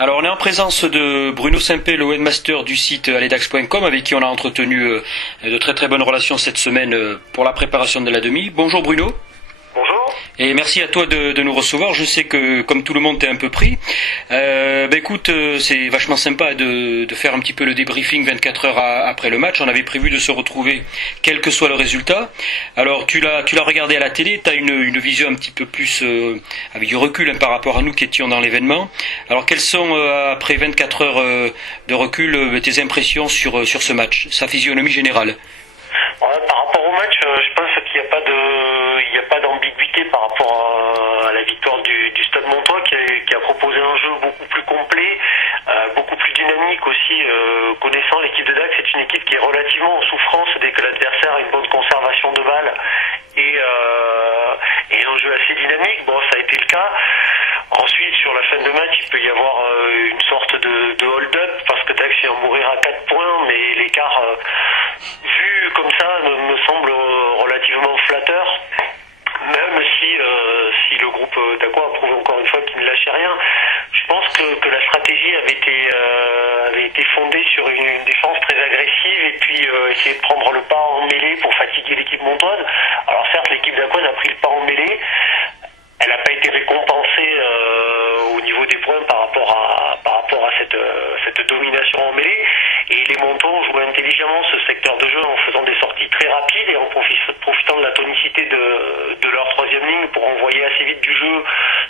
Alors on est en présence de Bruno Simpé, le webmaster du site aledax.com, avec qui on a entretenu de très très bonnes relations cette semaine pour la préparation de la demi. Bonjour Bruno. Bonjour. Et merci à toi de nous recevoir. Je sais que comme tout le monde t'es un peu pris. Écoute, c'est vachement sympa de faire un petit peu le débriefing 24 heures après le match. On avait prévu de se retrouver quel que soit le résultat. Alors tu l'as regardé à la télé, tu as une vision un petit peu plus avec du recul par rapport à nous qui étions dans l'événement. Alors quelles sont après 24 heures de recul tes impressions sur ce match, sa physionomie générale? Ouais, par rapport au match, je pense qu'il n'y a pas d'ambiguïté par rapport à la victoire du Stade Montois qui a proposé un jeu beaucoup plus complet, beaucoup plus dynamique aussi. Connaissant l'équipe de Dax, c'est une équipe qui est relativement en souffrance dès que l'adversaire a une bonne conservation de balles et un jeu assez dynamique. Bon, ça a été le cas. Ensuite, sur la fin de match, il peut y avoir une sorte de hold-up parce que Dax vient mourir à 4 points, mais l'écart vu comme ça me semble relativement flatteur. Même si le groupe d'Aqua a prouvé encore une fois qu'il ne lâchait rien, je pense que la stratégie avait été fondée sur une défense très agressive et puis essayer de prendre le pas en mêlée pour fatiguer l'équipe montoise. Alors certes, l'équipe d'Aqua a pris le pas en mêlée. Elle n'a pas été récompensée au niveau des points par rapport à cette domination en mêlée. Et les Montons ont joué intelligemment ce secteur de jeu en faisant des sorties très rapides et en profitant de la tonicité de leur troisième ligne pour envoyer assez vite du jeu,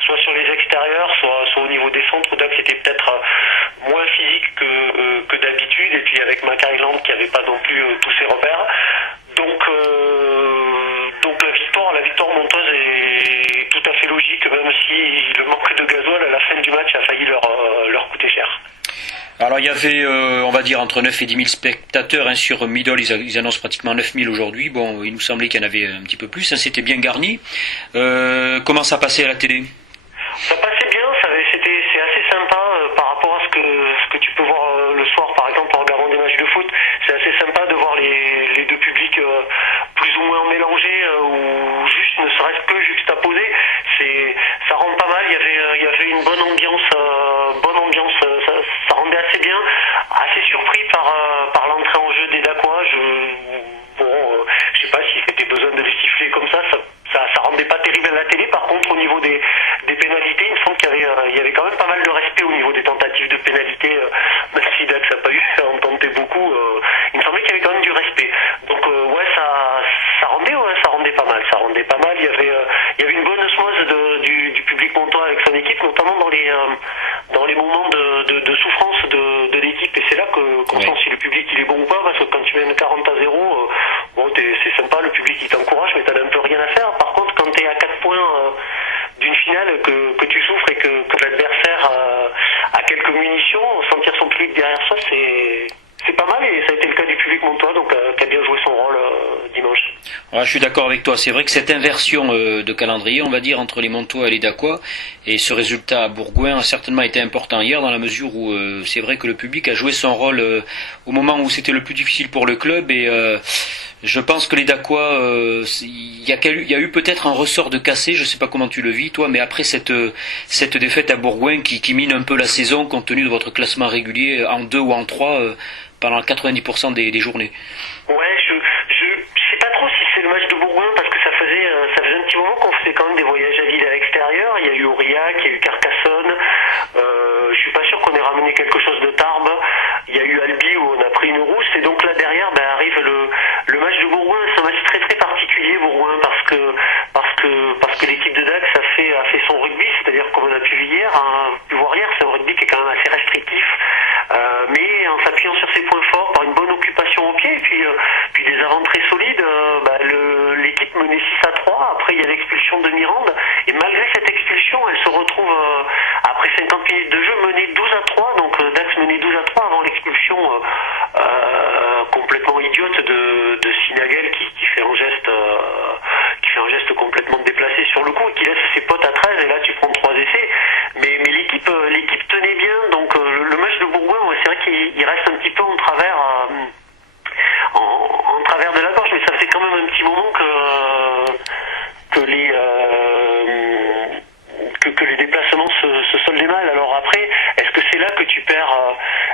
soit sur les extérieurs, soit au niveau des centres. Dax était peut-être moins physique que d'habitude, et puis avec Mac-Island qui n'avait pas non plus tous ses repères. Donc la victoire montoise est tout à fait logique, même si le manque de gasoil à la fin du match a failli leur coûter cher. Alors il y avait, on va dire, entre 9 et 10 000 spectateurs sur Middle, ils annoncent pratiquement 9 000 aujourd'hui. Bon, il nous semblait qu'il y en avait un petit peu plus, c'était bien garni. Comment ça passait à la télé? Ça passait bien, c'est assez sympa par rapport à ce que tu peux voir le soir, par exemple, en regardant des matchs de foot. C'est assez sympa de voir les deux publics plus ou moins mélangés ou juste ne serait-ce que juxtaposés. Ça rend pas mal. Il y avait une bonne ambiance, ça rendait assez bien. Assez surpris par l'entrée en jeu des Dacois. Je sais pas si c'était besoin de les siffler comme ça rendait pas terrible à la télé. Par contre, au niveau des pénalités, il me semble qu'il y avait quand même pas mal de respect au niveau des tentatives de pénalité, même si Dax n'a pas eu à en tenter beaucoup. Il me semblait qu'il y avait quand même du respect. Donc ça rendait pas mal. Il y avait une bonne osmose du public montois avec son équipe, notamment dans les moments de souffrance de l'équipe. Et c'est là qu'on sent si le public il est bon ou pas, parce que quand tu mènes 40-0, c'est sympa, le public il t'encourage, mais t'as un peu rien à faire. Par contre, quand t'es à 4 points d'une finale, que tu souffres et que l'adversaire a quelques munitions, sentir son public derrière soi, c'est pas mal, et ça a été le cas du public montois, donc qui a bien joué son rôle dimanche. Ouais, je suis d'accord avec toi, c'est vrai que cette inversion de calendrier, on va dire, entre les Montois et les Dacois, et ce résultat à Bourgoin a certainement été important hier, dans la mesure où c'est vrai que le public a joué son rôle au moment où c'était le plus difficile pour le club, et je pense que les Dacois, il y a eu peut-être un ressort de cassé, je sais pas comment tu le vis toi, mais après cette défaite à Bourgoin qui mine un peu la saison compte tenu de votre classement régulier en 2 ou en 3 pendant 90% des journées. Ouais, je sais pas trop si c'est le match de Bourgoin, parce que ça faisait un petit moment qu'on faisait quand même des voyages à ville à l'extérieur. Il y a eu Aurillac, il y a eu Carcassonne. Je suis pas sûr qu'on ait ramené quelque chose de Tarbes. Il y a eu Albi où on a pris une rousse, et donc là derrière arrive le match de Bourgoin. C'est un match très très particulier, Bourgoin, parce que l'équipe de Dax a fait son rugby, c'est-à-dire comme on a pu voir hier, c'est un rugby qui est quand même assez restrictif, mais en s'appuyant sur ses points forts, par une bonne occupation au pied, et puis des avants très solides. L'équipe menait 6-3, après il y a l'expulsion de Mirande, et malgré cette expulsion, elle se retrouve après 50 minutes de jeu menée 12-3, donc Dax menait 12-3 avant l'expulsion complètement idiote de Sinagel qui fait un geste complètement déplacé sur le coup, et qui laisse ses potes à 13, et là tu prends 3 essais, mais l'équipe tenait bien. Donc le match de Bourgoin, c'est vrai qu'il reste un petit peu en travers de la gorge, mais ça fait quand même un petit moment que les déplacements se soldaient mal. Alors après, est-ce que c'est là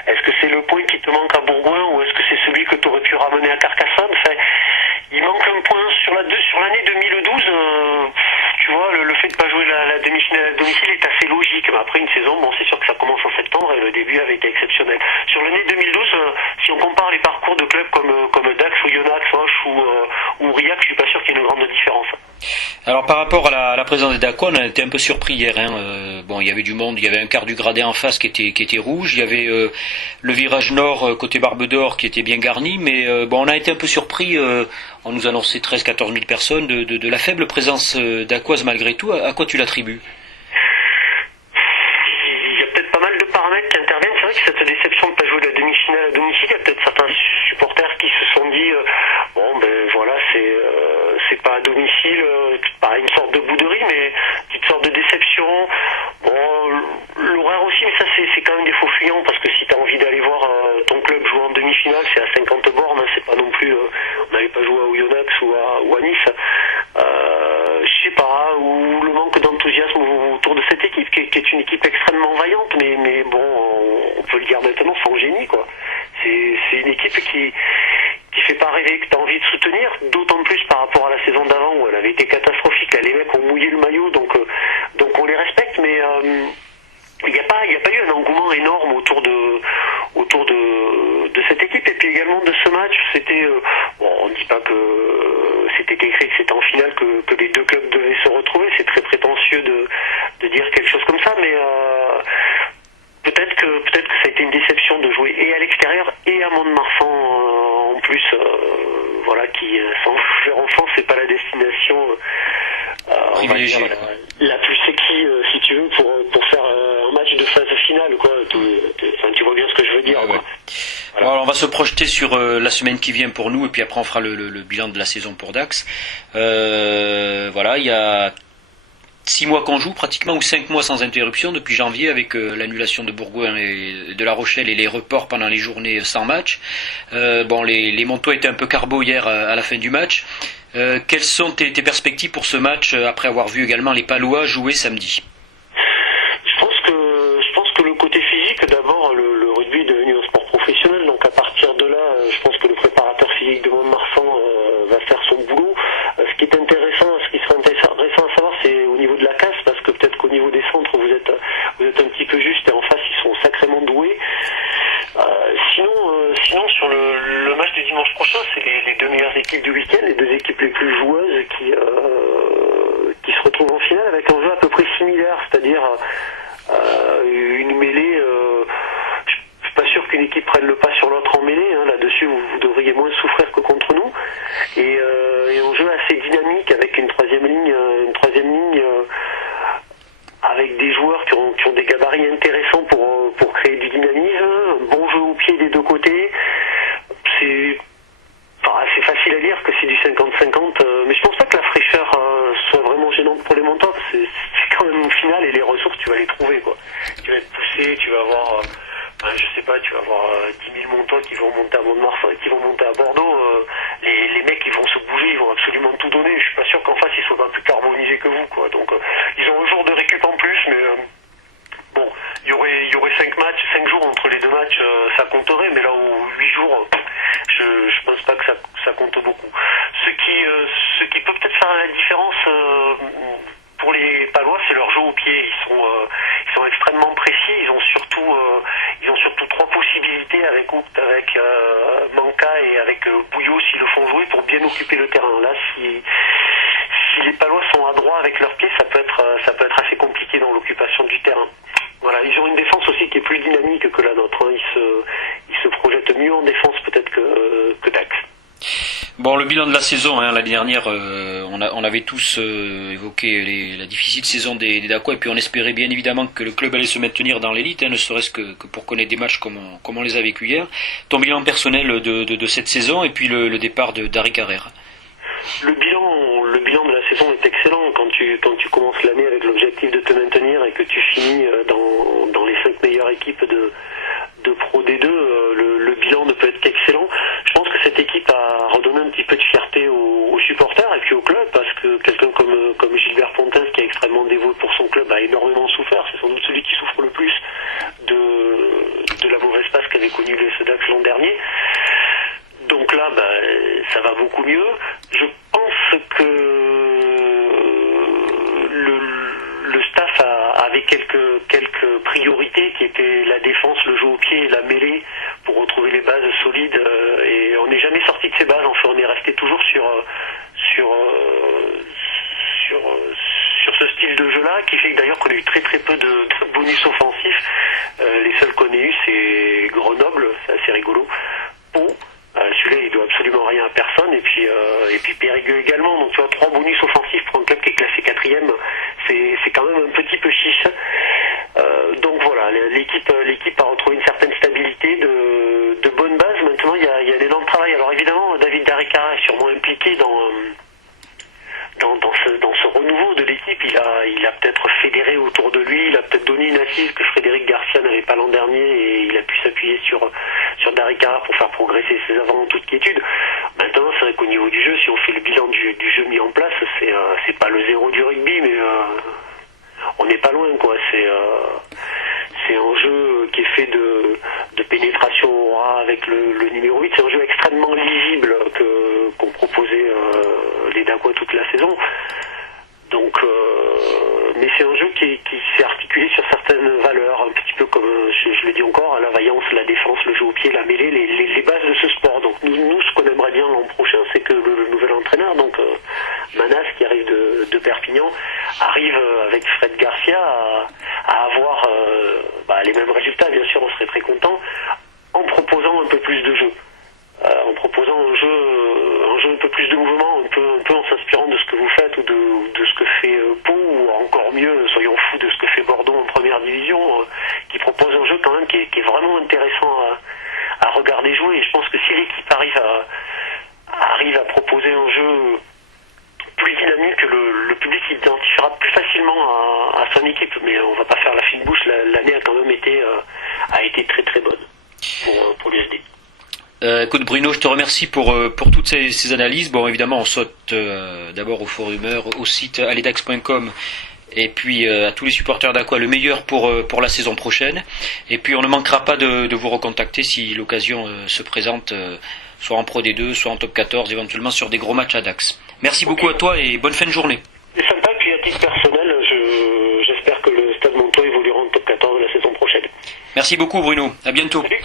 est-ce que c'est le point qui te manque à Bourgoin ou est-ce que c'est celui que tu aurais pu ramener à Carcassonne? Enfin, il manque un point sur l'année 2012. Tu vois, le fait de pas jouer la demi-finale à domicile est assez logique. Mais après une saison, bon, c'est sûr que ça commence en septembre et le début avait été exceptionnel. Sur l'année 2012, si on compare les parcours de clubs comme Dax ou Yonax, Hoche ou Aurillac, je suis pas sûr qu'il y ait une grande différence. Alors par rapport à la présence des Dacois, on a été un peu surpris hier. Bon, il y avait du monde, il y avait un quart du gradé en face qui était rouge, il y avait le virage nord côté Barbe d'Or qui était bien garni, mais bon, on a été un peu surpris. On nous annonçait 13-14 000 personnes de la faible présence dacoise malgré tout. À quoi tu l'attribues? Il y a peut-être pas mal de paramètres qui interviennent. C'est vrai que cette déception de ne pas jouer la demi-finale à domicile, il y a peut-être certains supporters qui se sont dit bon ben voilà, c'est pas à domicile, pareil, une sorte de bouderie, mais une petite sorte de déception. Bon, l'horaire aussi, mais ça c'est quand même des faux fuyants, parce que si tu as envie d'aller voir ton club jouer en demi-finale, c'est à 50 bornes, hein, c'est pas non plus on n'allait pas jouer à Oyonnax ou à Nice. Je sais pas, ou le manque d'enthousiasme autour de cette équipe qui est une équipe extrêmement vaillante, mais bon, on peut le dire maintenant, sans génie quoi. C'est une équipe qui fait pas rêver, que tu as envie de soutenir, d'autant plus par rapport à la saison d'avant où elle avait été catastrophique. Là, les mecs ont mouillé le maillot, donc on les respecte, mais il n'y a pas eu un engouement énorme autour de cette équipe. Et puis également de ce match, c'était bon, on ne dit pas que c'était écrit que c'était en finale que les deux clubs devaient se retrouver, c'est très prétentieux de dire quelque chose comme ça, mais peut-être que ça a été une déception de jouer et à l'extérieur et à Mont-de-Marsan en plus, voilà, qui sans faire enfant, c'est pas la destination privilégiée, la plus sexy, si tu veux, pour faire un match de phase finale, quoi. Tu vois bien ce que je veux dire. Ouais, quoi. ouais. Voilà. Alors, on va se projeter sur la semaine qui vient pour nous, et puis après on fera le bilan de la saison pour Dax. Voilà, il y a 6 mois qu'on joue pratiquement, ou 5 mois sans interruption depuis janvier, avec l'annulation de Bourgoin et de La Rochelle et les reports pendant les journées sans match. Bon, les Montois étaient un peu carbo hier à la fin du match. Quelles sont tes perspectives pour ce match après avoir vu également les Palois jouer samedi? Je pense que le côté physique, d'abord, le rugby est devenu un sport professionnel, donc à partir de là, je pense que le préparateur physique de Mont-de-Marsan va faire son boulot. Ce qui serait intéressant à savoir, c'est au niveau de la casse, parce que peut-être qu'au niveau des centres, vous êtes un petit peu juste, et en face, ils sont sacrément doués. Sinon, sur le match de dimanche prochain, c'est les deux meilleures équipes du week-end, les deux équipes les plus joueuses qui se retrouvent en finale avec un jeu à peu près similaire, c'est-à-dire une mêlée. Je suis pas sûr qu'une équipe prenne le pas sur l'autre en mêlée. Hein, là-dessus, vous devriez moins souffrir que contre nous. Et un jeu assez dynamique avec une troisième ligne, avec des joueurs qui ont des gabarits intéressants pour créer du dynamisme, un bon jeu au pied des deux côtés. C'est facile à dire que c'est du 50-50, mais je pense pas que la fraîcheur soit vraiment gênante pour les montants. C'est quand même une finale et les ressources, tu vas les trouver, quoi. Tu vas être poussé, tu vas avoir, je sais pas, tu vas avoir 10 000 montants qui vont monter à Mont-de-Marsan, qui vont monter à Bordeaux. Les mecs, ils vont se bouger, ils vont absolument tout donner. Je suis pas sûr qu'en face, ils soient pas plus carbonisés que vous, quoi. Donc, ils ont un jour de récup en plus, mais bon, il y aurait 5 jours entre les deux matchs, ça compterait, mais là où 8 jours, je pense pas que ça compte beaucoup. Ce qui peut peut-être faire la différence pour les Palois, c'est leur jeu au pied. Ils sont extrêmement précis. Ils ont surtout 3 possibilités avec Manka et avec Bouillot s'ils le font jouer pour bien occuper le terrain. Là, si les Palois sont adroits avec leurs pieds, ça peut être assez compliqué dans l'occupation du terrain. Voilà, ils ont une défense aussi qui est plus dynamique que la nôtre. Hein. Ils se projettent mieux en défense peut-être que Dax. Bon, le bilan de la saison, l'année dernière, on avait tous évoqué la difficile saison des Dacois, et puis on espérait bien évidemment que le club allait se maintenir dans l'élite, ne serait-ce que pour connaître des matchs comme on les a vécu hier. Ton bilan personnel de cette saison, et puis le départ d'Harry Carrère. Le bilan de la saison est excellent quand tu commences l'année avec l'objectif de te maintenir et que tu finis dans les 5 meilleures équipes de Pro D2, le bilan ne peut être qu'excellent. Je pense que cette équipe a redonné un petit peu de fierté aux supporters et puis au club, parce que quelqu'un comme Gilbert Pontens, qui est extrêmement dévoué pour son club, a énormément souffert. C'est sans doute celui qui souffre le plus de avait connu le Sedax l'an dernier. Donc là, ça va beaucoup mieux. Je pense que le staff avait quelques priorités qui étaient la défense, le jeu au pied et la mêlée pour retrouver les bases solides. Et on n'est jamais sorti de ces bases. Enfin, on est resté toujours sur ce style de jeu-là, qui fait d'ailleurs qu'on a eu très très peu de bonus offensifs. Les seuls qu'on ait eu, c'est Grenoble, c'est assez rigolo. Pau. Celui-là, il doit absolument rien à personne. Et puis Périgueux également. Donc tu vois, 3 bonus offensifs pour un club qui est classé 4e, c'est quand même un petit peu chiche. Donc voilà, l'équipe a retrouvé une certaine stabilité, de bonnes bases. Maintenant, il y a un énorme travail. Alors évidemment, David Darricara est sûrement impliqué dans ce renouveau de l'équipe. Il a peut-être fédéré autour de lui, il a peut-être donné une assise que Frédéric Garcia n'avait pas l'an dernier, et il a pu s'appuyer sur Darricara pour faire progresser ses avants en toute quiétude. Maintenant, c'est vrai qu'au niveau du jeu, si on fait le bilan du jeu mis en place, c'est pas le zéro du rugby, mais on n'est pas loin, quoi. C'est un jeu qui est fait de pénétration au ras avec le numéro 8. C'est un jeu extrêmement lisible qu'ont proposé les Dacois toute la saison. Donc, mais c'est un jeu qui s'est articulé sur certaines valeurs, un petit peu comme, je le dis encore, la vaillance, la défense, le jeu au pied, la mêlée, les bases de ce sport. Donc nous ce qu'on aimerait bien l'an prochain, c'est que le nouvel entraîneur, donc Manas, qui arrive de Perpignan, arrive avec Fred Garcia à avoir les mêmes résultats. Bien sûr, on serait très content, en proposant un peu plus de jeu. En proposant un jeu un peu plus de mouvement, un peu en s'inspirant de ce que vous faites ou de ce que fait Pau, ou encore mieux, soyons fous, de ce que fait Bordeaux en première division, qui propose un jeu quand même qui est vraiment intéressant à regarder jouer. Et je pense que si l'équipe arrive à proposer un jeu plus dynamique, le public identifiera plus facilement à son équipe. Mais on va pas faire la fine bouche, l'année a quand même été très très bonne pour l'USD. Écoute Bruno, je te remercie pour toutes ces analyses. Bon, évidemment, on saute d'abord au Fort Rumeur, au site aledax.com, et puis à tous les supporters d'Aqua, le meilleur pour la saison prochaine. Et puis on ne manquera pas de vous recontacter si l'occasion se présente, soit en Pro D2, soit en Top 14, éventuellement sur des gros matchs à Dax. Merci beaucoup à toi et bonne fin de journée. C'est sympa, puis à titre personnel, j'espère que le Stade Montois évoluera en Top 14 la saison prochaine. Merci beaucoup Bruno, à bientôt. Salut.